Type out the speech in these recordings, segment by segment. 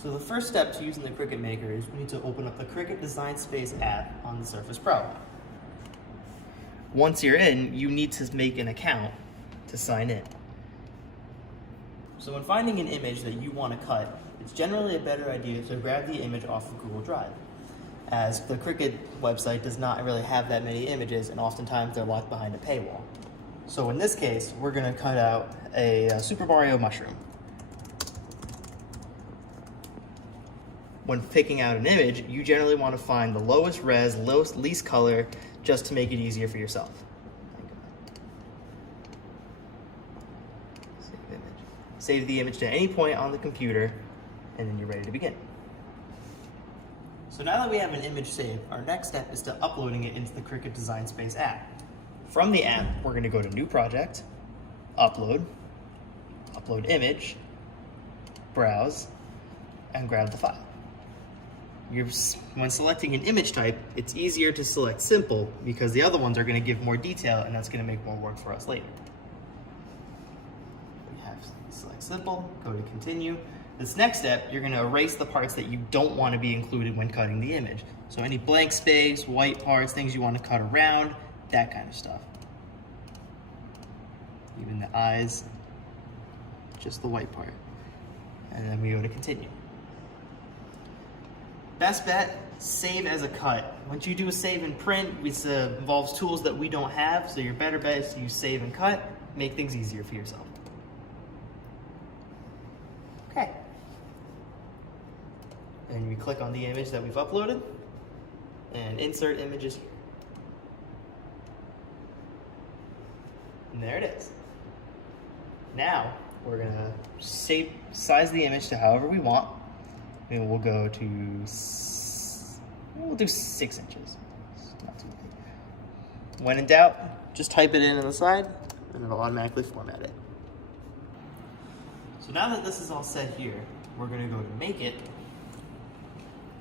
So the first step to using the Cricut Maker is we need to open up the Cricut Design Space app on the Surface Pro. Once you're in, you need to make an account to sign in. So when finding an image that you want to cut, it's generally a better idea to grab the image off of Google Drive, as the Cricut website does not really have that many images and oftentimes they're locked behind a paywall. So in this case, we're going to cut out a Super Mario mushroom. When picking out an image, you generally want to find the lowest res, least color, just to make it easier for yourself. Save image. Save the image to any point on the computer, and then you're ready to begin. So now that we have an image saved, our next step is to uploading it into the Cricut Design Space app. From the app, we're going to go to New Project, Upload, Upload Image, Browse, and grab the file. When selecting an image type, it's easier to select simple because the other ones are going to give more detail and that's going to make more work for us later. We have select simple, go to continue. This next step, you're going to erase the parts that you don't want to be included when cutting the image. So any blank space, white parts, things you want to cut around, that kind of stuff. Even the eyes, just the white part. And then we go to continue. Best bet, save as a cut. Once you do a save and print, it involves tools that we don't have, so your better bet is to use save and cut, make things easier for yourself. Okay. And we click on the image that we've uploaded, and insert images here. And there it is. Now, we're gonna size the image to however we want. And we'll go to, we'll do 6 inches. It's not too big. When in doubt, just type it in on the side and it'll automatically format it. So now that this is all set here, we're gonna go to Make It.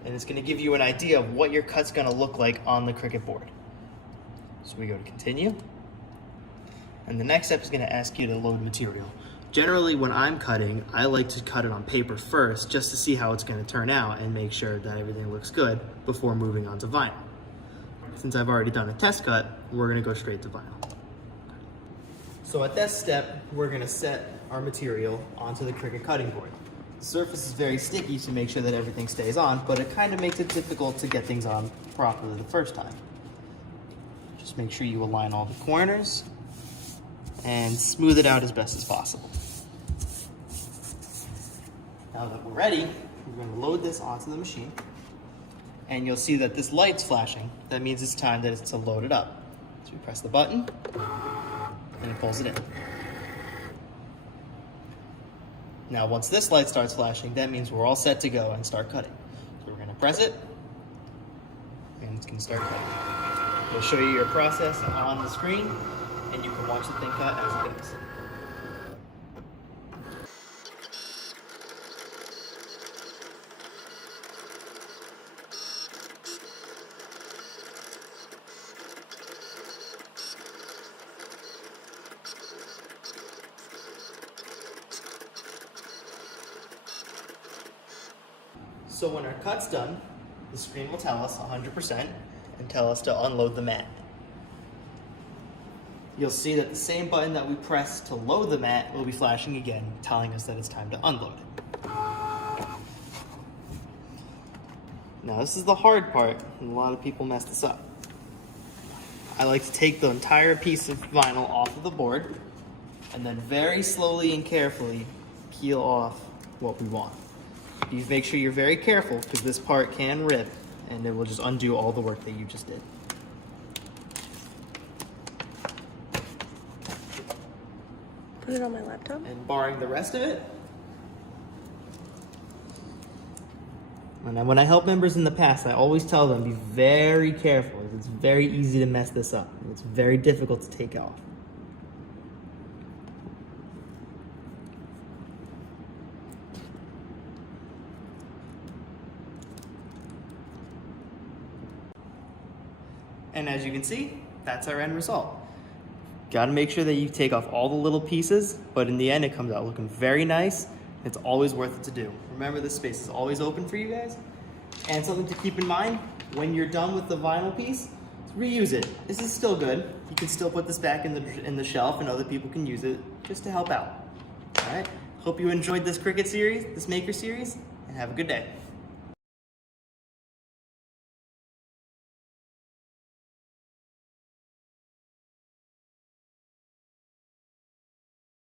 And it's gonna give you an idea of what your cut's gonna look like on the Cricut board. So we go to Continue. And the next step is gonna ask you to load material. Generally, when I'm cutting, I like to cut it on paper first just to see how it's going to turn out and make sure that everything looks good before moving on to vinyl. Since I've already done a test cut, we're going to go straight to vinyl. So at this step, we're going to set our material onto the Cricut cutting board. The surface is very sticky to make sure that everything stays on, but it kind of makes it difficult to get things on properly the first time. Just make sure you align all the corners and smooth it out as best as possible. Now that we're ready, we're going to load this onto the machine, and you'll see that this light's flashing. That means it's time that it's to load it up. So we press the button, and it pulls it in. Now once this light starts flashing, that means we're all set to go and start cutting. So we're going to press it, and it's going to start cutting. We'll show you your process on the screen, and you can watch the thing cut as it goes. So when our cut's done, the screen will tell us 100% and tell us to unload the mat. You'll see that the same button that we pressed to load the mat will be flashing again, telling us that it's time to unload it. Now this is the hard part, and a lot of people mess this up. I like to take the entire piece of vinyl off of the board, and then very slowly and carefully peel off what we want. You make sure you're very careful, because this part can rip, and it will just undo all the work that you just did. Put it on my laptop. And barring the rest of it. And when I help members in the past, I always tell them, be very careful. It's very easy to mess this up. It's very difficult to take off. And as you can see, that's our end result. Got to make sure that you take off all the little pieces, but in the end it comes out looking very nice It's always worth it to do. Remember, this space is always open for you guys. And something to keep in mind, when you're done with the vinyl piece, reuse it. This is still good. You can still put this back in the shelf and other people can use it just to help out. All right, hope you enjoyed this Cricut series, this maker series, and have a good day.